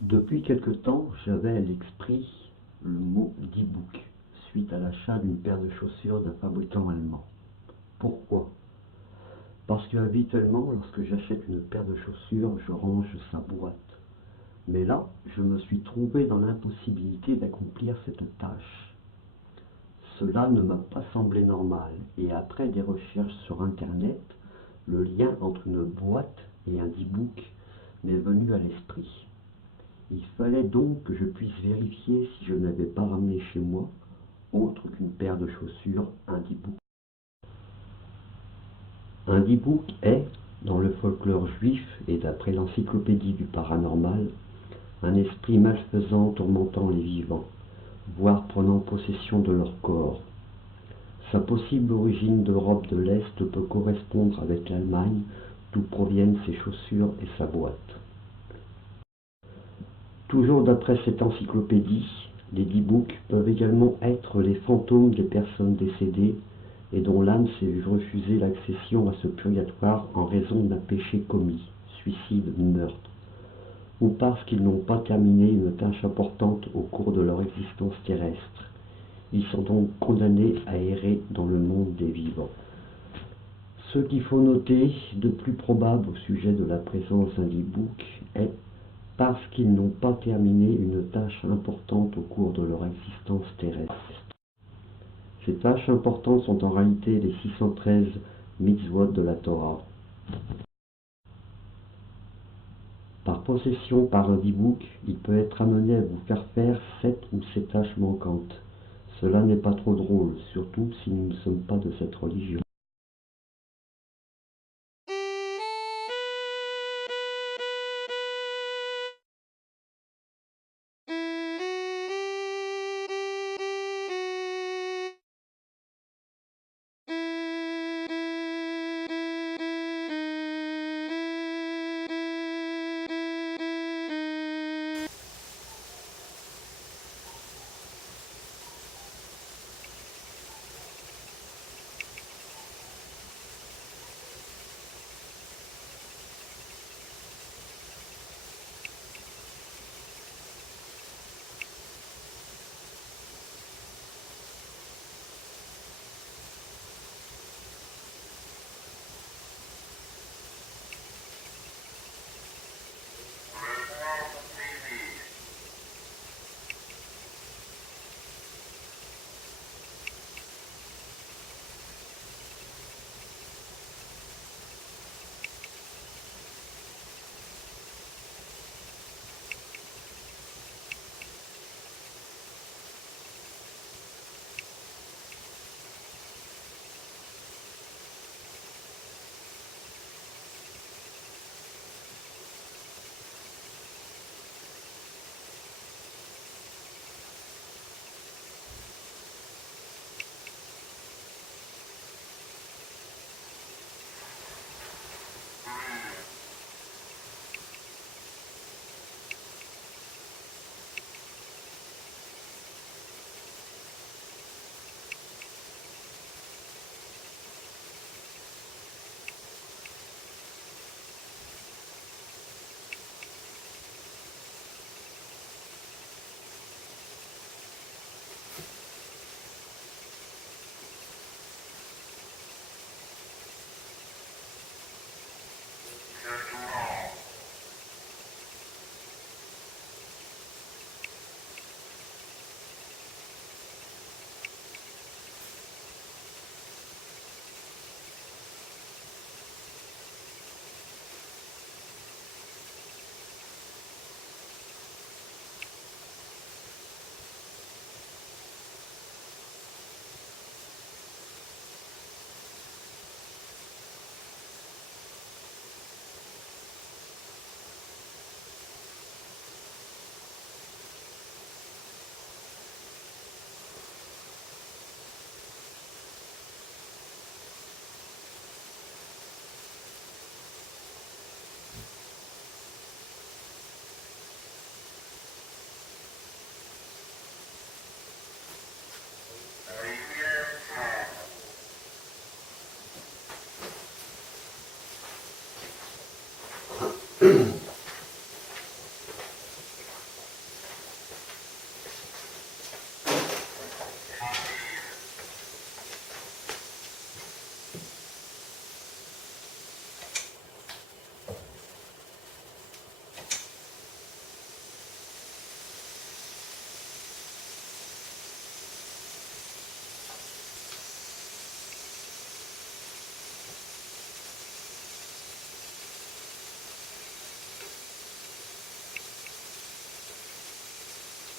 Depuis quelque temps, j'avais à l'esprit le mot d'e-book suite à l'achat d'une paire de chaussures d'un fabricant allemand. Pourquoi? Parce que habituellement, lorsque j'achète une paire de chaussures, je range sa boîte. Mais là, je me suis trouvé dans l'impossibilité d'accomplir cette tâche. Cela ne m'a pas semblé normal et après des recherches sur Internet, le lien entre une boîte et un e-book m'est venu à l'esprit. Il fallait donc que je puisse vérifier si je n'avais pas ramené chez moi, autre qu'une paire de chaussures, un e-book. Un e-book est, dans le folklore juif et d'après l'encyclopédie du paranormal, un esprit malfaisant tourmentant les vivants, voire prenant possession de leur corps. Sa possible origine d'Europe de l'Est peut correspondre avec l'Allemagne, d'où proviennent ses chaussures et sa boîte. Toujours d'après cette encyclopédie, les e-books peuvent également être les fantômes des personnes décédées et dont l'âme s'est vue refuser l'accession à ce purgatoire en raison d'un péché commis, suicide ou meurtre, ou parce qu'ils n'ont pas terminé une tâche importante au cours de leur existence terrestre. Ils sont donc condamnés à errer dans le monde des vivants. Ce qu'il faut noter de plus probable au sujet de la présence d'un e-book est parce qu'ils n'ont pas terminé une tâche importante au cours de leur existence terrestre. Ces tâches importantes sont en réalité les 613 mitzvot de la Torah. Par possession par un e-book, il peut être amené à vous faire faire 7 ou 7 tâches manquantes. Cela n'est pas trop drôle, surtout si nous ne sommes pas de cette religion.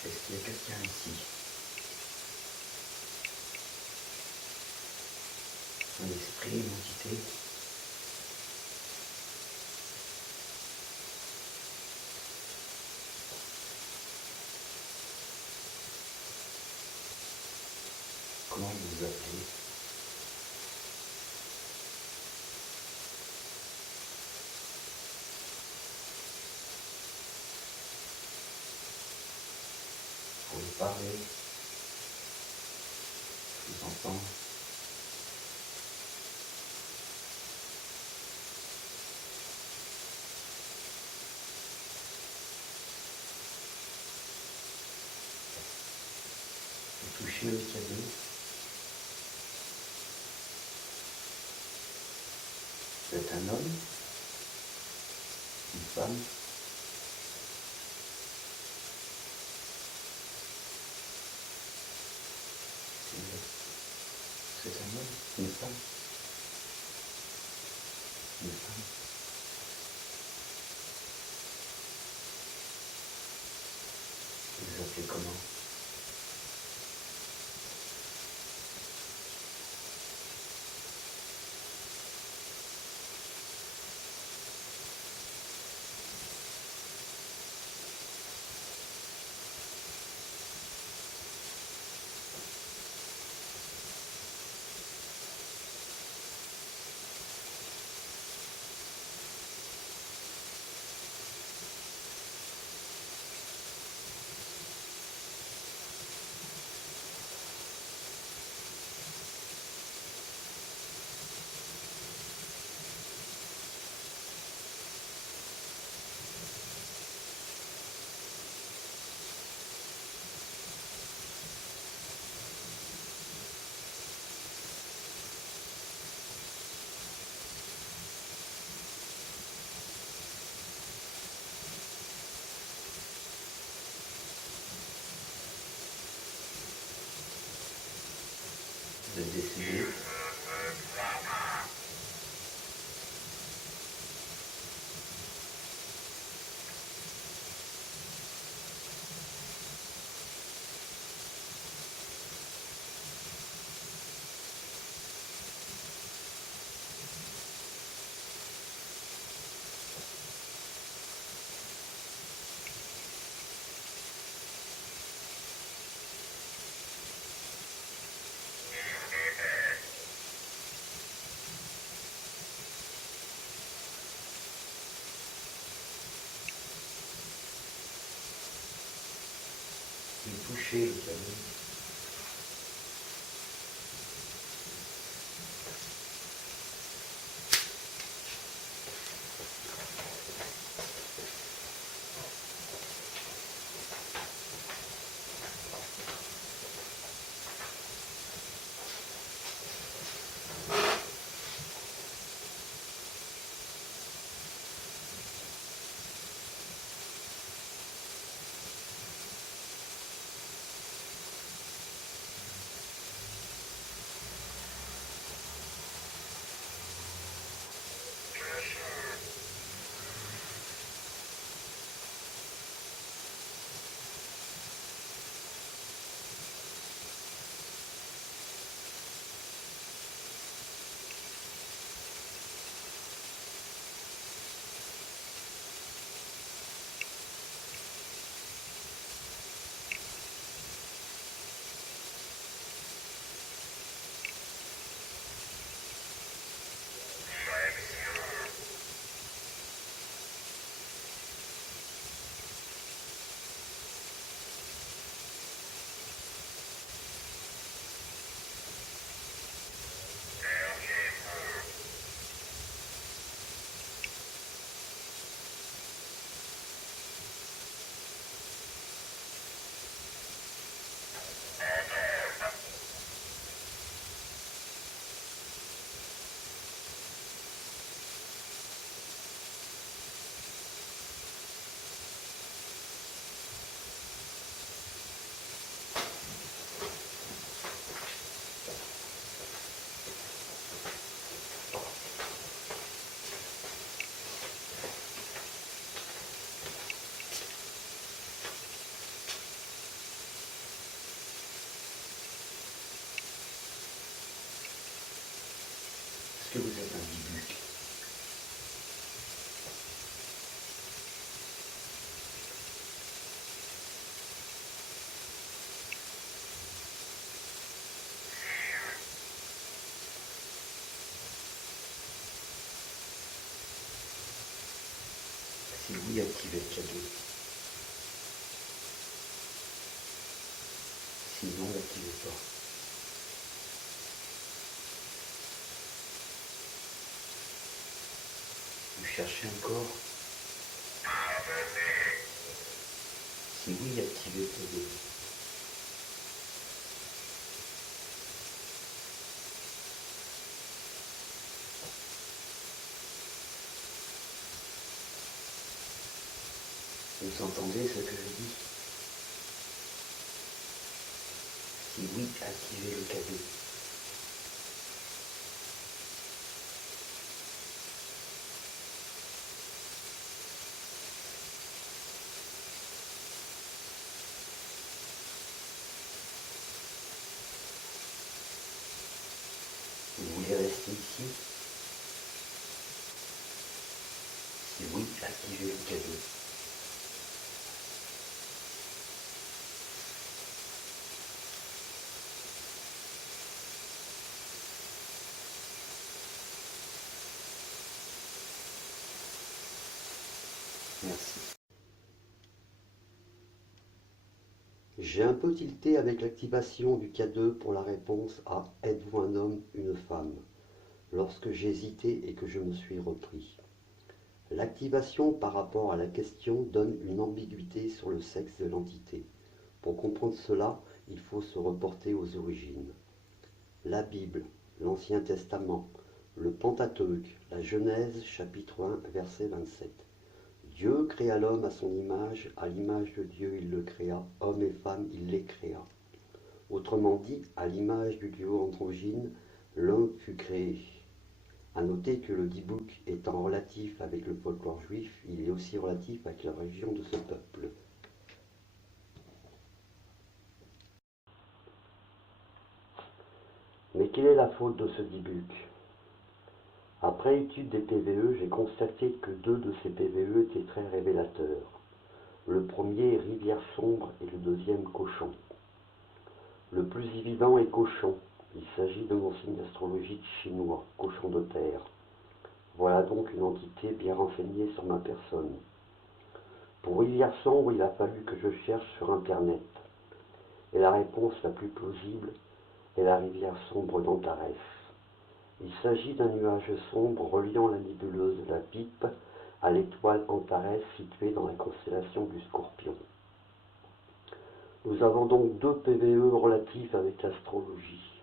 Est-ce qu'il y a quelqu'un ici? Un esprit, une entité? Comment vous vous appelez? Vous me parlez? Je vous entends. Vous touchez le cadeau? Vous êtes un homme? Une femme? C'est un homme? Une femme? Une femme? Vous vous appelez comment? Vous êtes décédé? Vous touchez le cadeau? activer le cadeau. Sinon, l'activez pas. Vous cherchez encore? Si oui, activez le cadeau. Vous entendez ce que je dis? Si oui, activez le cadeau. Vous voulez rester ici? Si oui, activez le cadeau. Merci. J'ai un peu tilté avec l'activation du K2 pour la réponse à « Êtes-vous un homme, une femme ?» lorsque j'hésitais et que je me suis repris. L'activation par rapport à la question donne une ambiguïté sur le sexe de l'entité. Pour comprendre cela, il faut se reporter aux origines. La Bible, l'Ancien Testament, le Pentateuque, la Genèse, chapitre 1, verset 27. Dieu créa l'homme à son image, à l'image de Dieu il le créa, homme et femme il les créa. Autrement dit, à l'image du Dieu androgyne, l'homme fut créé. À noter que le dibouk étant relatif avec le folklore juif, il est aussi relatif avec la religion de ce peuple. Mais quelle est la faute de ce dibouk? Après étude des PVE, j'ai constaté que 2 de ces PVE étaient très révélateurs. Le premier est Rivière sombre et le deuxième Cochon. Le plus évident est Cochon. Il s'agit de mon signe astrologique chinois, Cochon de terre. Voilà donc une entité bien renseignée sur ma personne. Pour Rivière sombre, il a fallu que je cherche sur Internet. Et la réponse la plus plausible est la rivière sombre d'Antares. Il s'agit d'un nuage sombre reliant la nébuleuse de la Pipe à l'étoile Antares située dans la constellation du Scorpion. Nous avons donc 2 PVE relatifs avec l'astrologie.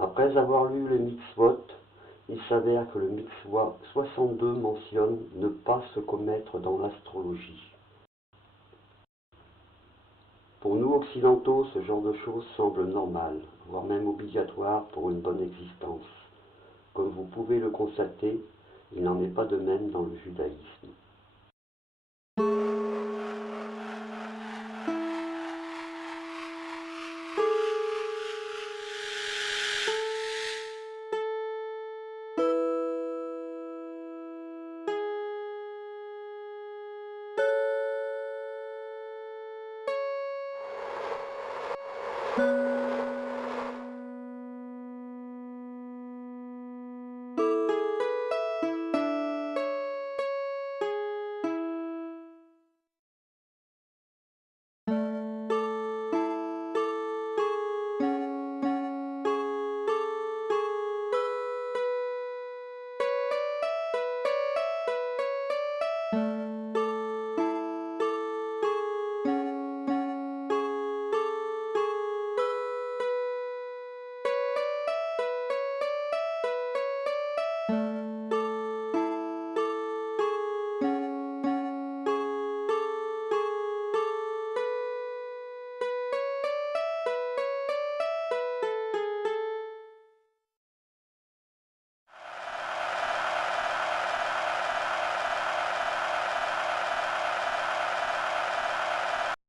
Après avoir lu les Mitzvot, il s'avère que le Mitzvah 62 mentionne ne pas se commettre dans l'astrologie. Pour nous occidentaux, ce genre de choses semble normal, voire même obligatoire pour une bonne existence. Comme vous pouvez le constater, il n'en est pas de même dans le judaïsme.